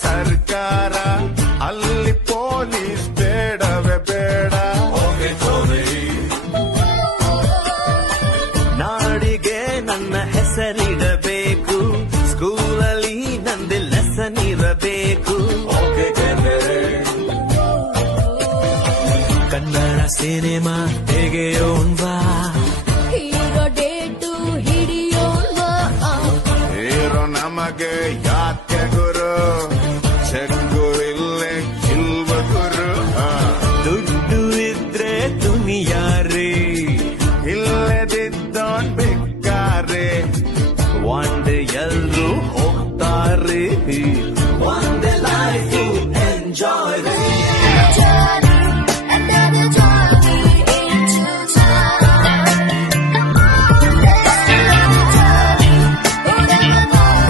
ಸರ್ಕಾರ ಅಲ್ಲಿ ಪೊಲೀಸ್ ಬೇಡವೇ ಬೇಡ. ನಾಡಿಗೆ ನನ್ನ ಹೆಸರಿಡಬೇಕು, ಸ್ಕೂಲಲ್ಲಿ ನಂದು ಲೆಸನ್ ಇರಬೇಕು. ಕನ್ನಡ ಸಿನಿಮಾ ತೆಗೆಯೋಣ್ವಾ, ಹೀರೋ ಡೇಟು ಹಿಡಿಯೋಣ್ವಾ. ಹೀರೋ ನಮಗೆ ಯಾಕೆ ಗುರು?